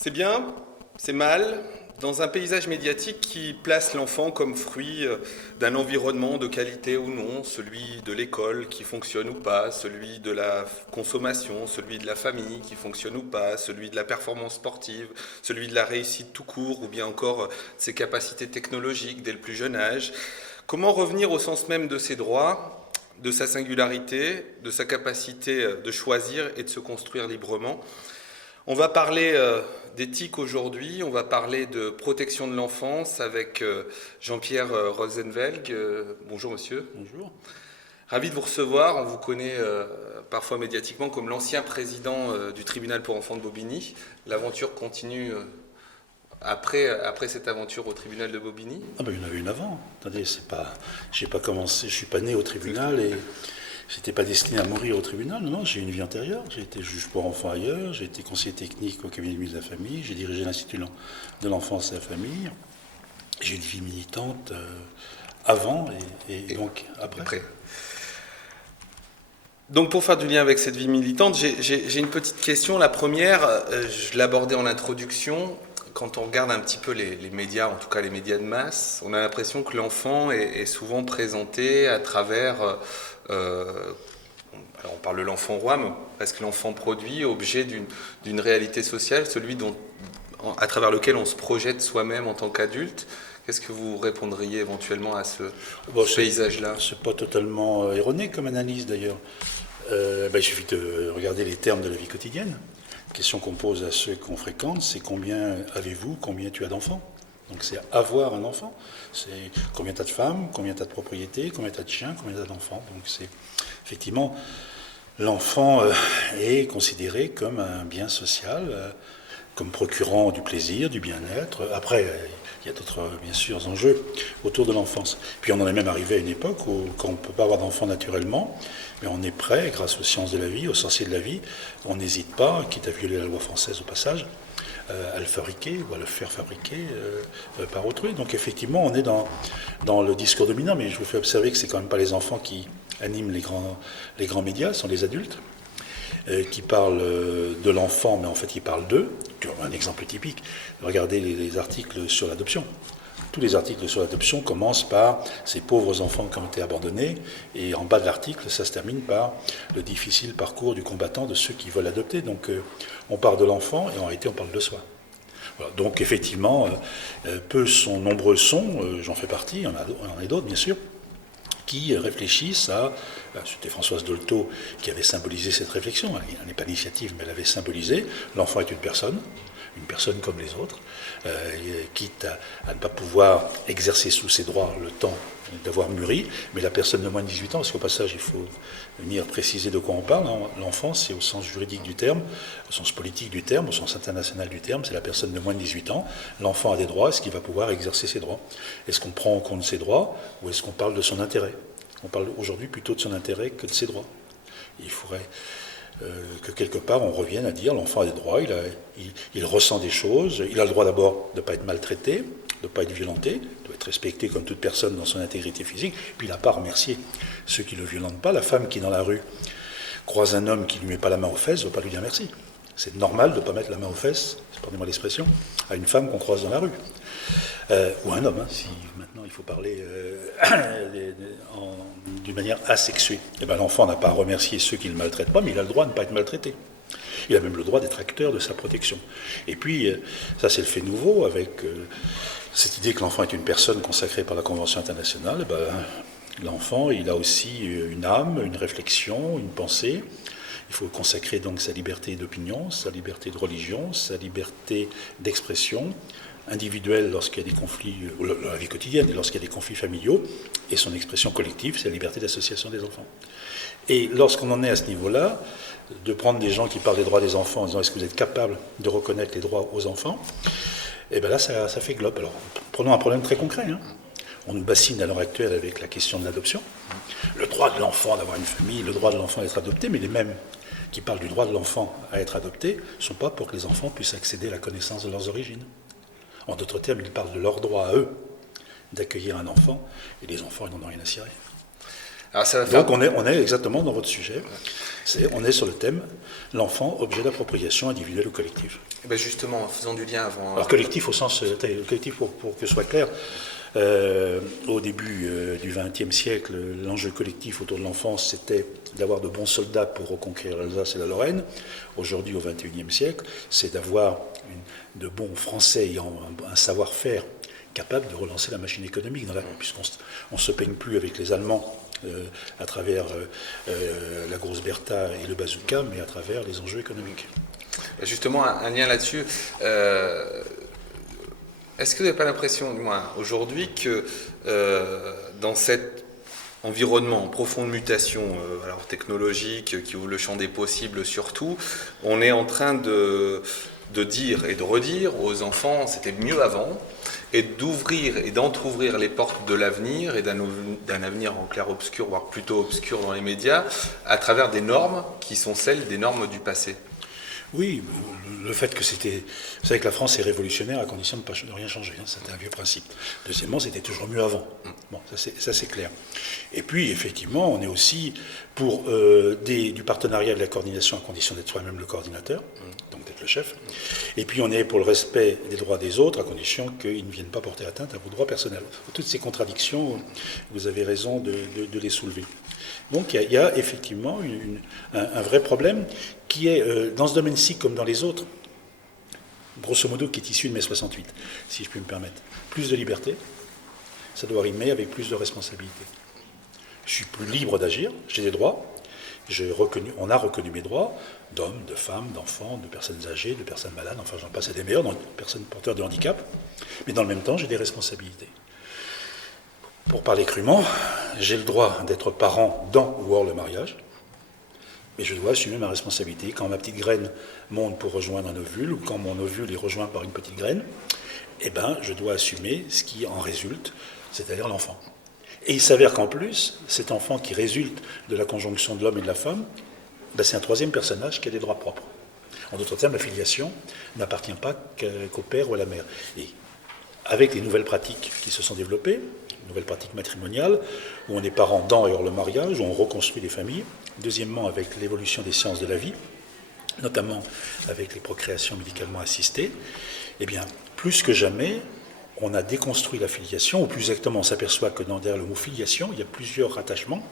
C'est bien, c'est mal, dans un paysage médiatique qui place l'enfant comme fruit d'un environnement de qualité ou non, celui de l'école qui fonctionne ou pas, celui de la consommation, celui de la famille qui fonctionne ou pas, celui de la performance sportive, celui de la réussite tout court ou bien encore ses capacités technologiques dès le plus jeune âge. Comment revenir au sens même de ses droits, de sa singularité, de sa capacité de choisir et de se construire librement? On va parler d'éthique aujourd'hui, on va parler de protection de l'enfance avec Jean-Pierre Rosenvelg. Bonjour monsieur. Bonjour. Ravi de vous recevoir. On vous connaît parfois médiatiquement comme l'ancien président du tribunal pour enfants de Bobigny. L'aventure continue après cette aventure au tribunal de Bobigny. Ah ben il y en avait une avant. Attendez, j'ai pas commencé, je suis pas né au tribunal et j'étais pas destiné à mourir au tribunal. Non, j'ai une vie antérieure. J'ai été juge pour enfants ailleurs, j'ai été conseiller technique au cabinet de ministre de la famille, j'ai dirigé l'Institut de l'enfance et de la famille. J'ai une vie militante avant et donc après. Donc pour faire du lien avec cette vie militante, j'ai une petite question. La première, je l'abordais en introduction. Quand on regarde un petit peu les médias, en tout cas les médias de masse, on a l'impression que l'enfant est souvent présenté à travers, alors on parle de l'enfant roi, mais presque l'enfant produit, objet d'une réalité sociale, celui à travers lequel on se projette soi-même en tant qu'adulte. Qu'est-ce que vous répondriez éventuellement à ce paysage-là? C'est pas totalement erroné comme analyse d'ailleurs. Il suffit de regarder les termes de la vie quotidienne. La question qu'on pose à ceux qu'on fréquente, c'est combien avez-vous, combien tu as d'enfants? Donc c'est avoir un enfant. C'est combien tu as de femmes, combien tu as de propriétés, combien tu as de chiens, combien tu as d'enfants. Donc c'est effectivement, l'enfant est considéré comme un bien social, comme procurant du plaisir, du bien-être. Après, il y a d'autres, bien sûr, enjeux autour de l'enfance. Puis on en est même arrivé à une époque où, quand on ne peut pas avoir d'enfant naturellement, mais on est prêt, grâce aux sciences de la vie, aux sorciers de la vie, on n'hésite pas, quitte à violer la loi française au passage, à le fabriquer ou à le faire fabriquer par autrui. Donc effectivement, on est dans le discours dominant, mais je vous fais observer que c'est quand même pas les enfants qui animent les grands médias, ce sont les adultes qui parlent de l'enfant, mais en fait qui parlent d'eux. Un exemple typique, regardez les articles sur l'adoption. Tous les articles sur l'adoption commencent par ces pauvres enfants qui ont été abandonnés, et en bas de l'article, ça se termine par le difficile parcours du combattant de ceux qui veulent adopter. Donc on parle de l'enfant et en réalité on parle de soi. Voilà. Donc effectivement, nombreux sont, j'en fais partie, il y en a d'autres bien sûr, qui réfléchissent à... C'était Françoise Dolto qui avait symbolisé cette réflexion, elle n'est pas l'initiative, mais elle avait symbolisé, l'enfant est une personne comme les autres, quitte à ne pas pouvoir exercer sous ses droits le temps d'avoir mûri, mais la personne de moins de 18 ans, parce qu'au passage il faut venir préciser de quoi on parle, hein. L'enfant c'est au sens juridique du terme, au sens politique du terme, au sens international du terme, c'est la personne de moins de 18 ans, l'enfant a des droits, est-ce qu'il va pouvoir exercer ses droits? Est-ce qu'on prend en compte ses droits ou est-ce qu'on parle de son intérêt? On parle aujourd'hui plutôt de son intérêt que de ses droits. Il faudrait que quelque part on revienne à dire l'enfant a des droits, il ressent des choses, il a le droit d'abord de ne pas être maltraité, de ne pas être violenté, de être respecté comme toute personne dans son intégrité physique, puis il n'a pas à remercier ceux qui ne le violentent pas. La femme qui dans la rue croise un homme qui ne lui met pas la main aux fesses ne va pas lui dire merci. C'est normal de ne pas mettre la main aux fesses, pardonnez-moi l'expression, à une femme qu'on croise dans la rue. Ou un homme, hein, si maintenant il faut parler d'une manière asexuée. Eh ben, l'enfant n'a pas à remercier ceux qui ne le maltraitent pas, mais il a le droit de ne pas être maltraité. Il a même le droit d'être acteur de sa protection. Et puis, ça c'est le fait nouveau, avec cette idée que l'enfant est une personne consacrée par la Convention internationale. Eh ben, l'enfant, il a aussi une âme, une réflexion, une pensée. Il faut consacrer donc sa liberté d'opinion, sa liberté de religion, sa liberté d'expression individuelle lorsqu'il y a des conflits, la vie quotidienne, et lorsqu'il y a des conflits familiaux, et son expression collective, c'est la liberté d'association des enfants. Et lorsqu'on en est à ce niveau-là, de prendre des gens qui parlent des droits des enfants en disant est-ce que vous êtes capable de reconnaître les droits aux enfants, et bien là ça fait globe. Alors prenons un problème très concret, hein. On nous bassine à l'heure actuelle avec la question de l'adoption, le droit de l'enfant d'avoir une famille, le droit de l'enfant d'être adopté, mais les mêmes qui parlent du droit de l'enfant à être adopté ne sont pas pour que les enfants puissent accéder à la connaissance de leurs origines. En d'autres termes, ils parlent de leur droit à eux d'accueillir un enfant, et les enfants, ils n'en ont rien à cirer. Alors ça va faire... Donc on est exactement dans votre sujet. On est sur le thème l'enfant, objet d'appropriation individuelle ou collective. Ben justement, en faisant du lien avant... Alors collectif au sens... collectif pour que ce soit clair. Au début du XXe siècle, l'enjeu collectif autour de l'enfance, c'était d'avoir de bons soldats pour reconquérir l'Alsace et la Lorraine. Aujourd'hui, au XXIe siècle, c'est d'avoir de bons Français ayant un savoir-faire capable de relancer la machine économique, puisqu'on ne se peigne plus avec les Allemands à travers la grosse Bertha et le bazooka, mais à travers les enjeux économiques. Justement, un lien là-dessus... Est-ce que vous n'avez pas l'impression, du moins aujourd'hui, que dans cet environnement en profonde mutation alors technologique, qui ouvre le champ des possibles surtout, on est en train de dire et de redire aux enfants c'était mieux avant, et d'ouvrir et d'entrouvrir les portes de l'avenir et d'un avenir en clair-obscur, voire plutôt obscur dans les médias, à travers des normes qui sont celles des normes du passé? Oui, le fait que c'était... Vous savez que la France est révolutionnaire à condition de rien changer, hein, c'était un vieux principe. Deuxièmement, c'était toujours mieux avant. Bon, ça c'est clair. Et puis, effectivement, on est aussi pour du partenariat et de la coordination à condition d'être soi-même le coordinateur, donc d'être le chef. Et puis, on est pour le respect des droits des autres à condition qu'ils ne viennent pas porter atteinte à vos droits personnels. Toutes ces contradictions, vous avez raison de les soulever. Donc il y a effectivement un vrai problème qui est, dans ce domaine-ci comme dans les autres, grosso modo, qui est issu de mai 68, si je puis me permettre. Plus de liberté, ça doit rimer avec plus de responsabilité. Je suis plus libre d'agir, j'ai des droits, on a reconnu mes droits, d'hommes, de femmes, d'enfants, de personnes âgées, de personnes malades, enfin j'en passe et des meilleurs, de personnes porteurs de handicap, mais dans le même temps, j'ai des responsabilités. Pour parler crûment, j'ai le droit d'être parent dans ou hors le mariage, mais je dois assumer ma responsabilité. Quand ma petite graine monte pour rejoindre un ovule, ou quand mon ovule est rejoint par une petite graine, eh ben, je dois assumer ce qui en résulte, c'est-à-dire l'enfant. Et il s'avère qu'en plus, cet enfant qui résulte de la conjonction de l'homme et de la femme, ben, c'est un troisième personnage qui a des droits propres. En d'autres termes, la filiation n'appartient pas qu'au père ou à la mère. Et avec les nouvelles pratiques qui se sont développées, nouvelle pratique matrimoniale, où on est parent dans et hors le mariage, où on reconstruit les familles. Deuxièmement, avec l'évolution des sciences de la vie, notamment avec les procréations médicalement assistées, eh bien, plus que jamais, on a déconstruit la filiation, ou plus exactement, on s'aperçoit que derrière le mot filiation, il y a plusieurs rattachements.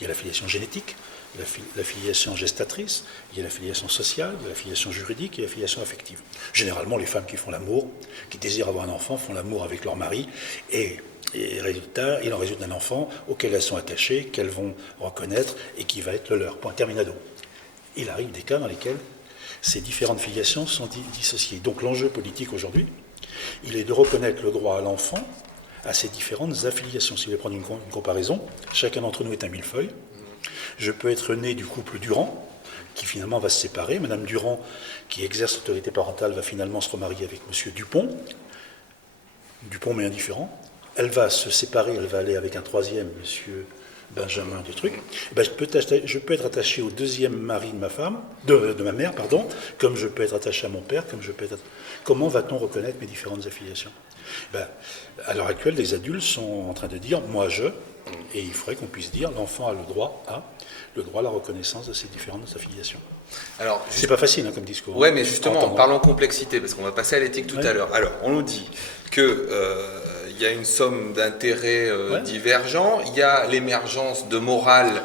Il y a la filiation génétique, la filiation gestatrice, il y a la filiation sociale, il y a la filiation juridique et la filiation affective. Généralement, les femmes qui font l'amour, qui désirent avoir un enfant, font l'amour avec leur mari, et résultat, il en résulte un enfant auquel elles sont attachées, qu'elles vont reconnaître et qui va être le leur. Point terminado. Il arrive des cas dans lesquels ces différentes filiations sont dissociées. Donc l'enjeu politique aujourd'hui, il est de reconnaître le droit à l'enfant à ces différentes affiliations. Si vous voulez prendre une comparaison, chacun d'entre nous est un millefeuille. Je peux être né du couple Durand, qui finalement va se séparer. Madame Durand, qui exerce l'autorité parentale, va finalement se remarier avec Monsieur Dupont. Dupont mais indifférent. Elle va se séparer, elle va aller avec un troisième, Monsieur Benjamin du truc. Ben, je peux être attaché au deuxième mari de ma femme, de ma mère, pardon, comme je peux être attaché à mon père, comme je peux être... Comment va-t-on reconnaître mes différentes affiliations? Ben, à l'heure actuelle, les adultes sont en train de dire « moi je », et il faudrait qu'on puisse dire « l'enfant a le droit à la reconnaissance de ces différentes affiliations ». Alors, c'est pas facile comme discours. Oui, mais justement, parlons complexité, parce qu'on va passer à l'éthique tout à l'heure. Alors, on nous dit que il y a une somme d'intérêts divergents, il y a l'émergence de morales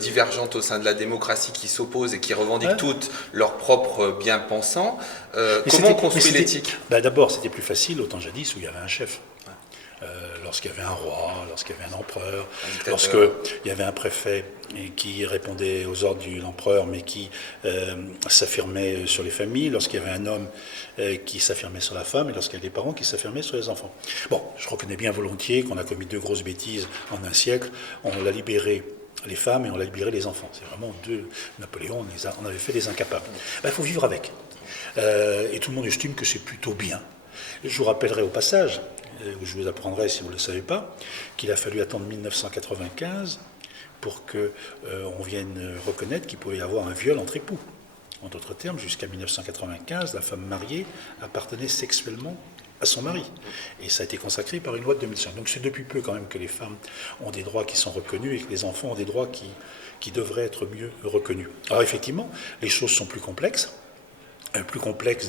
divergentes au sein de la démocratie qui s'opposent et qui revendiquent toutes leurs propres bien-pensants. Comment on construit l'éthique? D'abord, c'était plus facile au temps jadis où il y avait un chef. Lorsqu'il y avait un roi, lorsqu'il y avait un empereur, lorsqu'il y avait un préfet qui répondait aux ordres de l'empereur mais qui s'affirmait sur les familles, lorsqu'il y avait un homme qui s'affirmait sur la femme et lorsqu'il y avait des parents qui s'affirmaient sur les enfants. Bon, je reconnais bien volontiers qu'on a commis 2 grosses bêtises en un siècle. On a libéré les femmes et on a libéré les enfants. C'est vraiment 2... Napoléon, on avait fait des incapables. Il faut vivre avec. Et tout le monde estime que c'est plutôt bien. Je vous rappellerai au passage, où je vous apprendrai si vous ne le savez pas, qu'il a fallu attendre 1995 pour qu'on vienne reconnaître qu'il pouvait y avoir un viol entre époux. En d'autres termes, jusqu'à 1995, la femme mariée appartenait sexuellement à son mari. Et ça a été consacré par une loi de 2005. Donc c'est depuis peu quand même que les femmes ont des droits qui sont reconnus et que les enfants ont des droits qui devraient être mieux reconnus. Alors effectivement, les choses sont plus complexes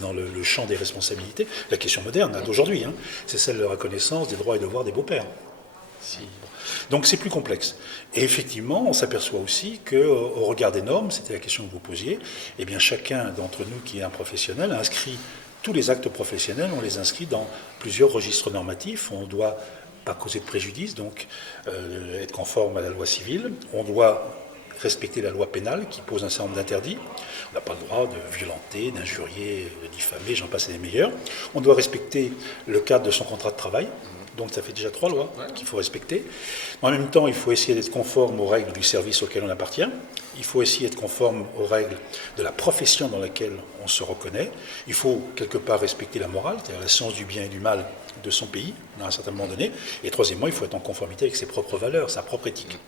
dans le champ des responsabilités. La question moderne d'aujourd'hui, c'est celle de la reconnaissance des droits et devoirs des beaux-pères. Donc c'est plus complexe. Et effectivement, on s'aperçoit aussi qu'au regard des normes, c'était la question que vous posiez, eh bien chacun d'entre nous qui est un professionnel a inscrit tous les actes professionnels, on les inscrit dans plusieurs registres normatifs. On ne doit pas causer de préjudice, donc être conforme à la loi civile. On doit respecter la loi pénale qui pose un certain nombre d'interdits. On n'a pas le droit de violenter, d'injurier, de diffamer, j'en passe et des meilleurs. On doit respecter le cadre de son contrat de travail. Donc ça fait déjà 3 lois qu'il faut respecter. En même temps, il faut essayer d'être conforme aux règles du service auquel on appartient. Il faut essayer d'être conforme aux règles de la profession dans laquelle on se reconnaît. Il faut quelque part respecter la morale, c'est-à-dire la science du bien et du mal de son pays, à un certain moment donné. Et troisièmement, il faut être en conformité avec ses propres valeurs, sa propre éthique.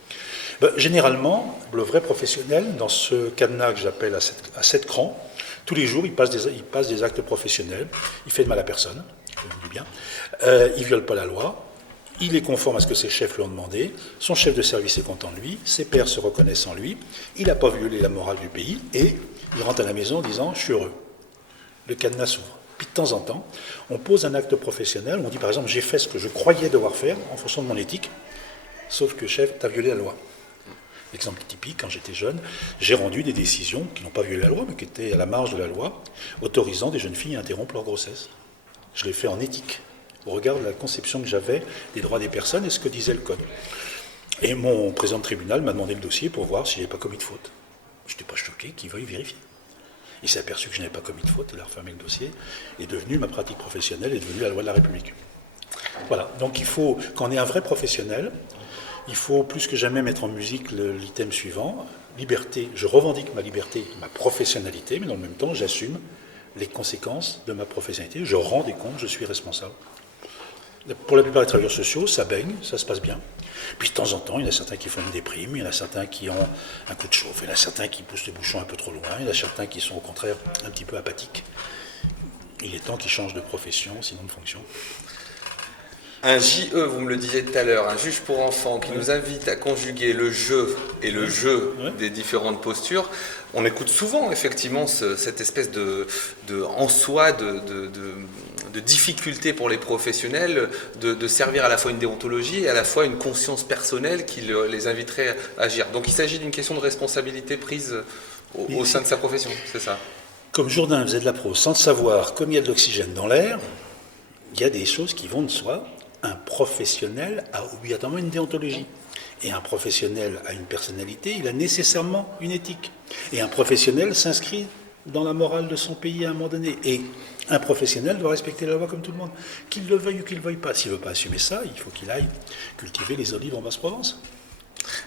Généralement, le vrai professionnel, dans ce cadenas que j'appelle à 7 crans, tous les jours, il passe des actes professionnels, il fait de mal à personne, je vous dis bien, il ne viole pas la loi, il est conforme à ce que ses chefs lui ont demandé, son chef de service est content de lui, ses pairs se reconnaissent en lui, il n'a pas violé la morale du pays, et il rentre à la maison en disant « je suis heureux ». Le cadenas s'ouvre. Puis de temps en temps, on pose un acte professionnel, on dit par exemple « j'ai fait ce que je croyais devoir faire en fonction de mon éthique, sauf que chef, tu as violé la loi ». Exemple typique, quand j'étais jeune, j'ai rendu des décisions qui n'ont pas violé la loi, mais qui étaient à la marge de la loi, autorisant des jeunes filles à interrompre leur grossesse. Je l'ai fait en éthique, au regard de la conception que j'avais des droits des personnes et ce que disait le code. Et mon président de tribunal m'a demandé le dossier pour voir si je n'avais pas commis de faute. Je n'étais pas choqué qu'il veuille vérifier. Il s'est aperçu que je n'avais pas commis de faute, il a refermé le dossier, est devenu, ma pratique professionnelle est devenue la loi de la République. Voilà, donc il faut, quand on est un vrai professionnel, il faut plus que jamais mettre en musique l'item suivant, liberté, je revendique ma liberté, ma professionnalité, mais dans le même temps, j'assume les conséquences de ma professionnalité, je rends des comptes, je suis responsable. Pour la plupart des travailleurs sociaux, ça baigne, ça se passe bien. Puis de temps en temps, il y en a certains qui font une déprime, il y en a certains qui ont un coup de chauffe, il y en a certains qui poussent le bouchon un peu trop loin, il y en a certains qui sont au contraire un petit peu apathiques. Il est temps qu'ils changent de profession, sinon de fonction. Un JE, vous me le disiez tout à l'heure, un juge pour enfants qui nous invite à conjuguer le jeu et le jeu des différentes postures. On écoute souvent effectivement cette espèce en soi de difficulté pour les professionnels de servir à la fois une déontologie et à la fois une conscience personnelle qui les inviterait à agir. Donc il s'agit d'une question de responsabilité prise au sein de sa profession, c'est ça? Comme Jourdain faisait de la prose, sans le savoir, comme il y a de l'oxygène dans l'air, il y a des choses qui vont de soi. Un professionnel a obligatoirement une déontologie. Et un professionnel a une personnalité, il a nécessairement une éthique. Et un professionnel s'inscrit dans la morale de son pays à un moment donné. Et un professionnel doit respecter la loi comme tout le monde. Qu'il le veuille ou qu'il ne le veuille pas. S'il ne veut pas assumer ça, il faut qu'il aille cultiver les olives en Basse-Provence.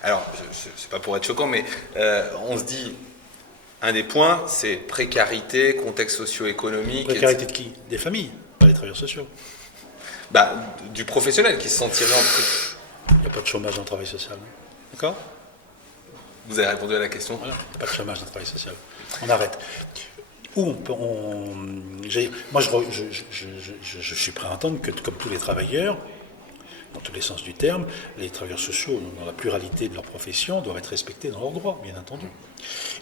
Alors, c'est pas pour être choquant, mais on se dit, un des points, c'est précarité, contexte socio-économique. Précarité de qui? Des familles, pas des travailleurs sociaux. Du professionnel qui se sentirait en prix. Il n'y a pas de chômage dans le travail social. D'accord? Vous avez répondu à la question. Voilà, il n'y a pas de chômage dans le travail social. On arrête. Moi, je suis prêt à entendre que, comme tous les travailleurs, dans tous les sens du terme, les travailleurs sociaux, dans la pluralité de leur profession, doivent être respectés dans leurs droits, bien entendu.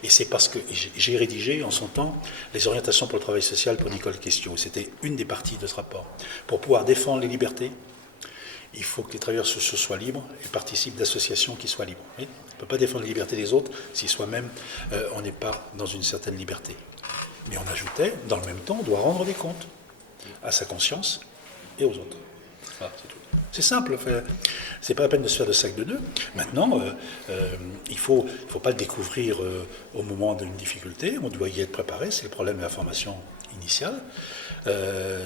Et c'est parce que j'ai rédigé en son temps les orientations pour le travail social pour Nicole Questiot. C'était une des parties de ce rapport. Pour pouvoir défendre les libertés, il faut que les travailleurs sociaux soient libres et participent d'associations qui soient libres. On ne peut pas défendre les libertés des autres si soi-même on n'est pas dans une certaine liberté. Mais on ajoutait, dans le même temps, on doit rendre des comptes à sa conscience et aux autres. Voilà, c'est tout. C'est simple, c'est pas la peine de se faire de sac de nœuds. Maintenant, il faut pas le découvrir au moment d'une difficulté, on doit y être préparé, c'est le problème de la formation initiale,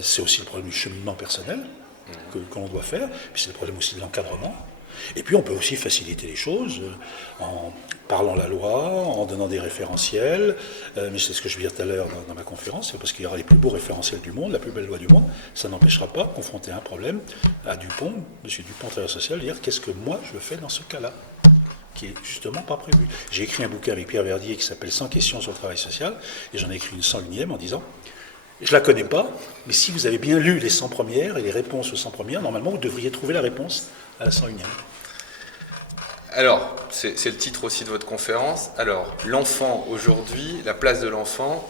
c'est aussi le problème du cheminement personnel que l'on doit faire, puis c'est le problème aussi de l'encadrement. Et puis on peut aussi faciliter les choses en parlant la loi, en donnant des référentiels, mais c'est ce que je vais dire tout à l'heure dans ma conférence, parce qu'il y aura les plus beaux référentiels du monde, la plus belle loi du monde, ça n'empêchera pas, confronté à un problème, à Dupont, M. Dupont, travailleur social, de dire qu'est-ce que moi je fais dans ce cas-là, qui est justement pas prévu. J'ai écrit un bouquin avec Pierre Verdier qui s'appelle 100 questions sur le travail social, et j'en ai écrit une 101e en disant Je ne la connais pas, mais si vous avez bien lu les 100 premières et les réponses aux 100 premières, normalement, vous devriez trouver la réponse à la 101e. Alors, c'est le titre aussi de votre conférence. Alors, l'enfant aujourd'hui, la place de l'enfant,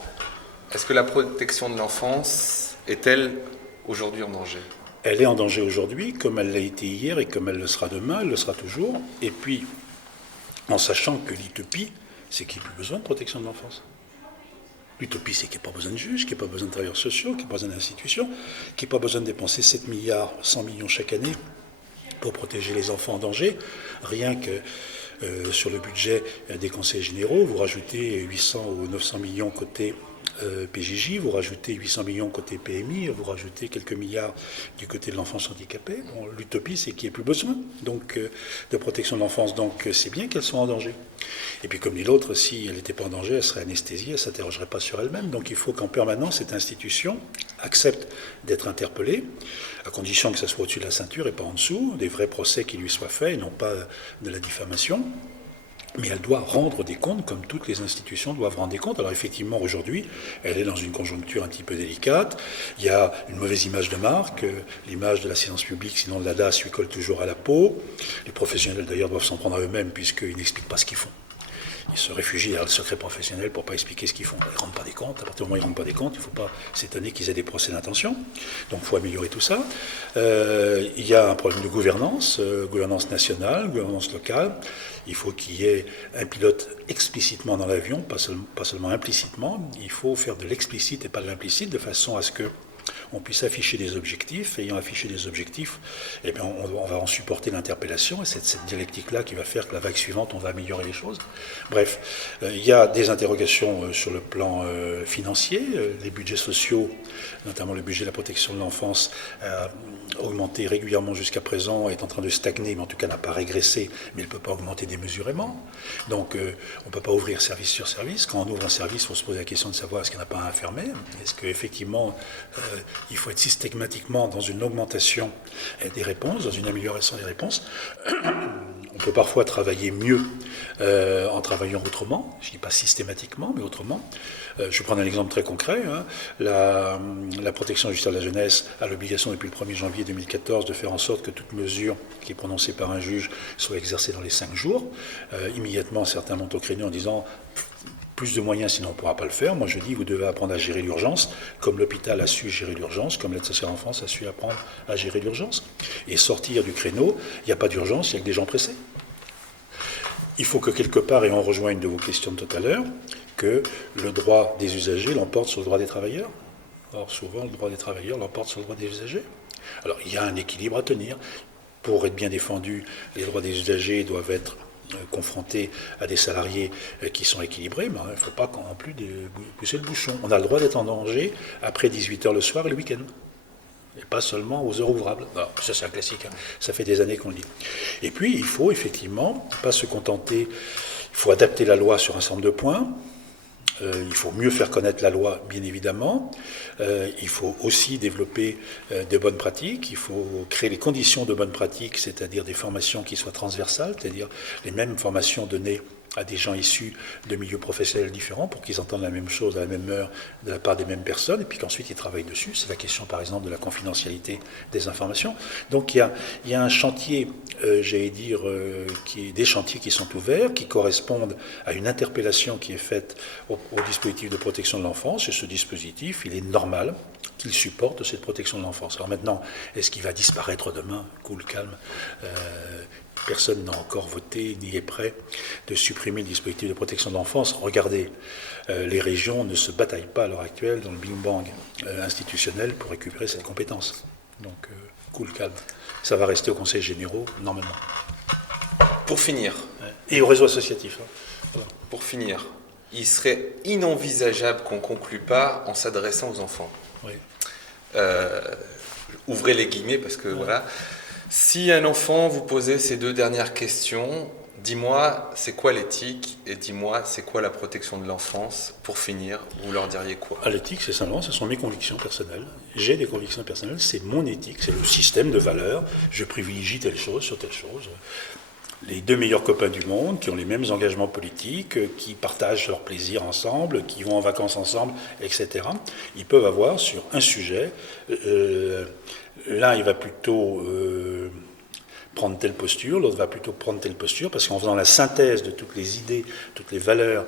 est-ce que la protection de l'enfance est-elle aujourd'hui en danger? Elle est en danger aujourd'hui, comme elle l'a été hier et comme elle le sera demain, elle le sera toujours. Et puis, en sachant que l'utopie, c'est qu'il n'y a plus besoin de protection de l'enfance. L'utopie, c'est qu'il n'y a pas besoin de juges, qu'il n'y a pas besoin de travailleurs sociaux, qu'il n'y a pas besoin d'institutions, qu'il n'y a pas besoin de dépenser 7 milliards, 100 millions chaque année pour protéger les enfants en danger. Rien que sur le budget des conseils généraux, vous rajoutez 800 ou 900 millions côté PJJ, vous rajoutez 800 millions côté PMI, vous rajoutez quelques milliards du côté de l'enfance handicapée. Bon, l'utopie, c'est qu'il n'y ait plus besoin donc, de protection de l'enfance. Donc c'est bien qu'elle soit en danger. Et puis comme dit l'autre, si elle n'était pas en danger, elle serait anesthésiée, elle ne s'interrogerait pas sur elle-même. Donc il faut qu'en permanence, cette institution accepte d'être interpellée, à condition que ça soit au-dessus de la ceinture et pas en dessous, des vrais procès qui lui soient faits et non pas de la diffamation. Mais elle doit rendre des comptes, comme toutes les institutions doivent rendre des comptes. Alors effectivement, aujourd'hui, elle est dans une conjoncture un petit peu délicate. Il y a une mauvaise image de marque, l'image de la séance publique, sinon de la DAS, lui colle toujours à la peau. Les professionnels, d'ailleurs, doivent s'en prendre à eux-mêmes, puisqu'ils n'expliquent pas ce qu'ils font. Ils se réfugient derrière le secret professionnel pour ne pas expliquer ce qu'ils font. Ils ne rendent pas des comptes. À partir du moment où ils ne rendent pas des comptes, il ne faut pas s'étonner qu'ils aient des procès d'intention. Donc il faut améliorer tout ça. Il y a un problème de gouvernance, gouvernance nationale, gouvernance locale. Il faut qu'il y ait un pilote explicitement dans l'avion, pas seulement implicitement. Il faut faire de l'explicite et pas de l'implicite, de façon à ce que on puisse afficher des objectifs. Ayant affiché des objectifs, eh bien, on va en supporter l'interpellation, et c'est cette dialectique-là qui va faire que la vague suivante, on va améliorer les choses. Bref, il y a des interrogations sur le plan financier. Les budgets sociaux, notamment le budget de la protection de l'enfance, a augmenté régulièrement jusqu'à présent, est en train de stagner, mais en tout cas n'a pas régressé, mais il ne peut pas augmenter démesurément. Donc on ne peut pas ouvrir service sur service. Quand on ouvre un service, il faut se poser la question de savoir est-ce qu'il n'y en a pas un à fermer. Est-ce qu'effectivement, il faut être systématiquement dans une augmentation des réponses, dans une amélioration des réponses. On peut parfois travailler mieux en travaillant autrement, je ne dis pas systématiquement, mais autrement. Je vais prendre un exemple très concret. La protection judiciaire de la jeunesse a l'obligation depuis le 1er janvier 2014 de faire en sorte que toute mesure qui est prononcée par un juge soit exercée dans les 5 jours. Immédiatement, certains montent au créneau en disant plus de moyens, sinon on ne pourra pas le faire. Moi, je dis, vous devez apprendre à gérer l'urgence, comme l'hôpital a su gérer l'urgence, comme l'aide sociale en France a su apprendre à gérer l'urgence. Et sortir du créneau, il n'y a pas d'urgence, il n'y a que des gens pressés. Il faut que quelque part, et on rejoint une de vos questions de tout à l'heure, que le droit des usagers l'emporte sur le droit des travailleurs. Or, souvent, le droit des travailleurs l'emporte sur le droit des usagers. Alors, il y a un équilibre à tenir. Pour être bien défendu, les droits des usagers doivent être confrontés à des salariés qui sont équilibrés, mais il ne faut pas non plus pousser le bouchon. On a le droit d'être en danger après 18h le soir et le week-end, et pas seulement aux heures ouvrables. Alors, ça, c'est un classique, hein. Ça fait des années qu'on le dit. Et puis, il faut effectivement pas se contenter, il faut adapter la loi sur un certain nombre de points. Il faut mieux faire connaître la loi, bien évidemment. Il faut aussi développer de bonnes pratiques. Il faut créer les conditions de bonnes pratiques, c'est-à-dire des formations qui soient transversales, c'est-à-dire les mêmes formations données à des gens issus de milieux professionnels différents pour qu'ils entendent la même chose à la même heure de la part des mêmes personnes et puis qu'ensuite ils travaillent dessus. C'est la question par exemple de la confidentialité des informations. Donc il y a un chantier, j'allais dire, des chantiers qui sont ouverts, qui correspondent à une interpellation qui est faite au dispositif de protection de l'enfance, et ce dispositif, il est normal qu'il supporte cette protection de l'enfance. Alors maintenant, est-ce qu'il va disparaître demain? Cool, calme. Personne n'a encore voté ni est prêt de supprimer le dispositif de protection de l'enfance. Regardez, les régions ne se bataillent pas à l'heure actuelle dans le bing-bang institutionnel pour récupérer cette compétence. Donc, cool, calme. Ça va rester au Conseil généraux, normalement. Pour finir. Et au réseau associatif. Hein. Voilà. Pour finir, il serait inenvisageable qu'on ne conclue pas en s'adressant aux enfants. Oui. Ouvrez les guillemets parce que voilà. Si un enfant vous posait ces 2 dernières questions, dis-moi c'est quoi l'éthique et dis-moi c'est quoi la protection de l'enfance, pour finir, vous leur diriez quoi? L'éthique, c'est simplement, ce sont mes convictions personnelles. J'ai des convictions personnelles, c'est mon éthique, c'est le système de valeurs. Je privilégie telle chose sur telle chose. les deux meilleurs copains du monde, qui ont les mêmes engagements politiques, qui partagent leurs plaisirs ensemble, qui vont en vacances ensemble, etc. Ils peuvent avoir sur un sujet, l'un il va plutôt prendre telle posture, l'autre va plutôt prendre telle posture, parce qu'en faisant la synthèse de toutes les idées, toutes les valeurs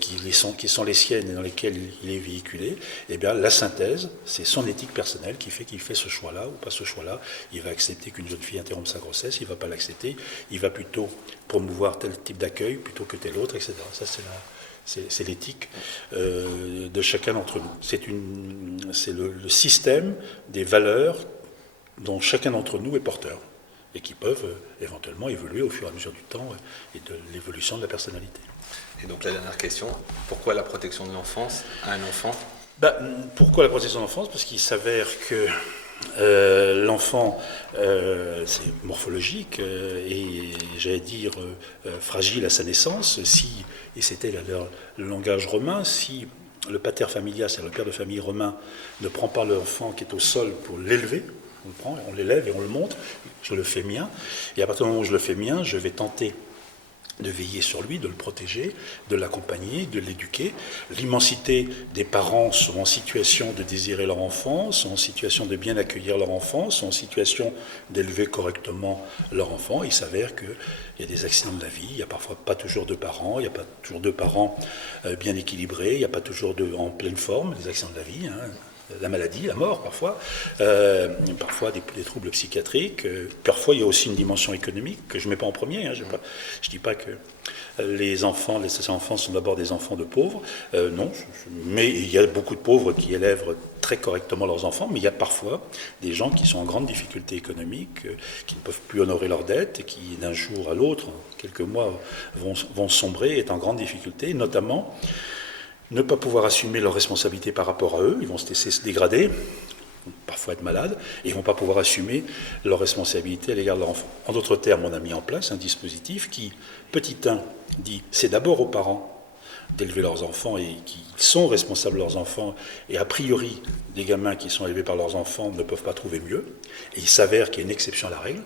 qui sont les siennes et dans lesquelles il est véhiculé, eh bien la synthèse, c'est son éthique personnelle qui fait qu'il fait ce choix-là ou pas ce choix-là. Il va accepter qu'une jeune fille interrompe sa grossesse, il ne va pas l'accepter, il va plutôt promouvoir tel type d'accueil plutôt que tel autre, etc. Ça, c'est l'éthique de chacun d'entre nous. C'est le système des valeurs dont chacun d'entre nous est porteur et qui peuvent éventuellement évoluer au fur et à mesure du temps et de l'évolution de la personnalité. Et donc la dernière question, pourquoi la protection de l'enfance à un enfant ? Pourquoi la protection de l'enfance ? Parce qu'il s'avère que l'enfant, c'est morphologique et j'allais dire fragile à sa naissance. Et c'était le langage romain, si le pater familias, c'est-à-dire le père de famille romain, ne prend pas l'enfant qui est au sol pour l'élever, on le prend, on l'élève et on le montre, je le fais mien, et à partir du moment où je le fais mien, je vais tenter de veiller sur lui, de le protéger, de l'accompagner, de l'éduquer. L'immensité des parents sont en situation de désirer leur enfant, sont en situation de bien accueillir leur enfant, sont en situation d'élever correctement leur enfant. Il s'avère qu'il y a des accidents de la vie, il n'y a parfois pas toujours deux parents, il n'y a pas toujours deux parents bien équilibrés, il n'y a pas toujours deux en pleine forme, les accidents de la vie, la maladie, la mort parfois, parfois des troubles psychiatriques, parfois il y a aussi une dimension économique que je ne mets pas en premier, je ne dis pas que ces enfants sont d'abord des enfants de pauvres, non, mais il y a beaucoup de pauvres qui élèvent très correctement leurs enfants, mais il y a parfois des gens qui sont en grande difficulté économique, qui ne peuvent plus honorer leurs dettes, et qui d'un jour à l'autre, quelques mois, vont sombrer, être en grande difficulté, notamment ne pas pouvoir assumer leurs responsabilités par rapport à eux, ils vont se laisser se dégrader, parfois être malades, et ils ne vont pas pouvoir assumer leurs responsabilités à l'égard de leur enfant. En d'autres termes, on a mis en place un dispositif qui, petit 1, dit c'est d'abord aux parents d'élever leurs enfants et qui sont responsables de leurs enfants, et a priori, des gamins qui sont élevés par leurs enfants ne peuvent pas trouver mieux, et il s'avère qu'il y a une exception à la règle.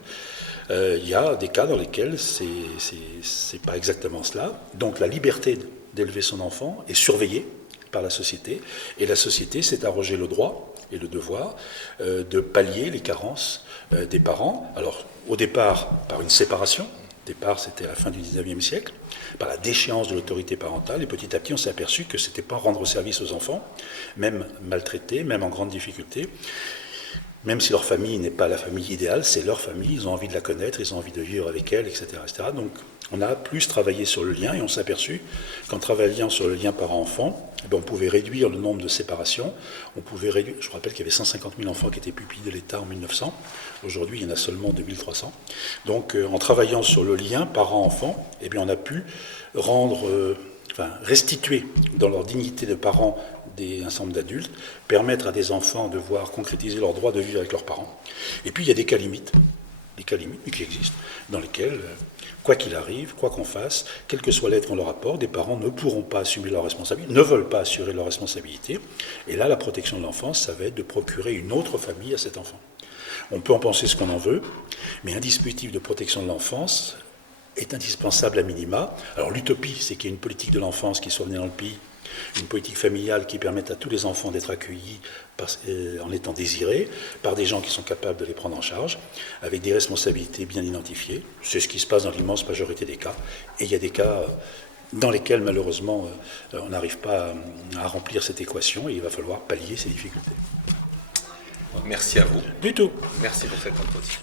Il y a des cas dans lesquels c'est pas exactement cela. Donc la liberté d'élever son enfant est surveillée par la société, et la société s'est arrogé le droit et le devoir de pallier les carences des parents. Alors au départ par une séparation, au départ c'était à la fin du 19e siècle, par la déchéance de l'autorité parentale, et petit à petit on s'est aperçu que c'était pas rendre service aux enfants, même maltraités, même en grande difficulté. Même si leur famille n'est pas la famille idéale, c'est leur famille, ils ont envie de la connaître, ils ont envie de vivre avec elle, etc., etc. Donc on a plus travaillé sur le lien et on s'est aperçu qu'en travaillant sur le lien parent-enfant, on pouvait réduire le nombre de séparations, on pouvait réduire, je rappelle qu'il y avait 150 000 enfants qui étaient pupilles de l'État en 1900, aujourd'hui il y en a seulement 2300. Donc en travaillant sur le lien parent-enfant, on a pu restituer dans leur dignité de parents un certain nombre d'adultes, permettre à des enfants de voir concrétiser leur droit de vivre avec leurs parents. Et puis il y a des cas limites mais qui existent, dans lesquels, quoi qu'il arrive, quoi qu'on fasse, quel que soit l'aide qu'on leur apporte, des parents ne pourront pas assumer leurs responsabilités, ne veulent pas assurer leurs responsabilités. Et là, la protection de l'enfance, ça va être de procurer une autre famille à cet enfant. On peut en penser ce qu'on en veut, mais un dispositif de protection de l'enfance est indispensable à minima. Alors l'utopie, c'est qu'il y ait une politique de l'enfance qui soit menée dans le pays, une politique familiale qui permette à tous les enfants d'être accueillis en étant désirés par des gens qui sont capables de les prendre en charge, avec des responsabilités bien identifiées. C'est ce qui se passe dans l'immense majorité des cas. Et il y a des cas dans lesquels, malheureusement, on n'arrive pas à remplir cette équation et il va falloir pallier ces difficultés. Merci à vous. Du tout. Merci pour cet entretien.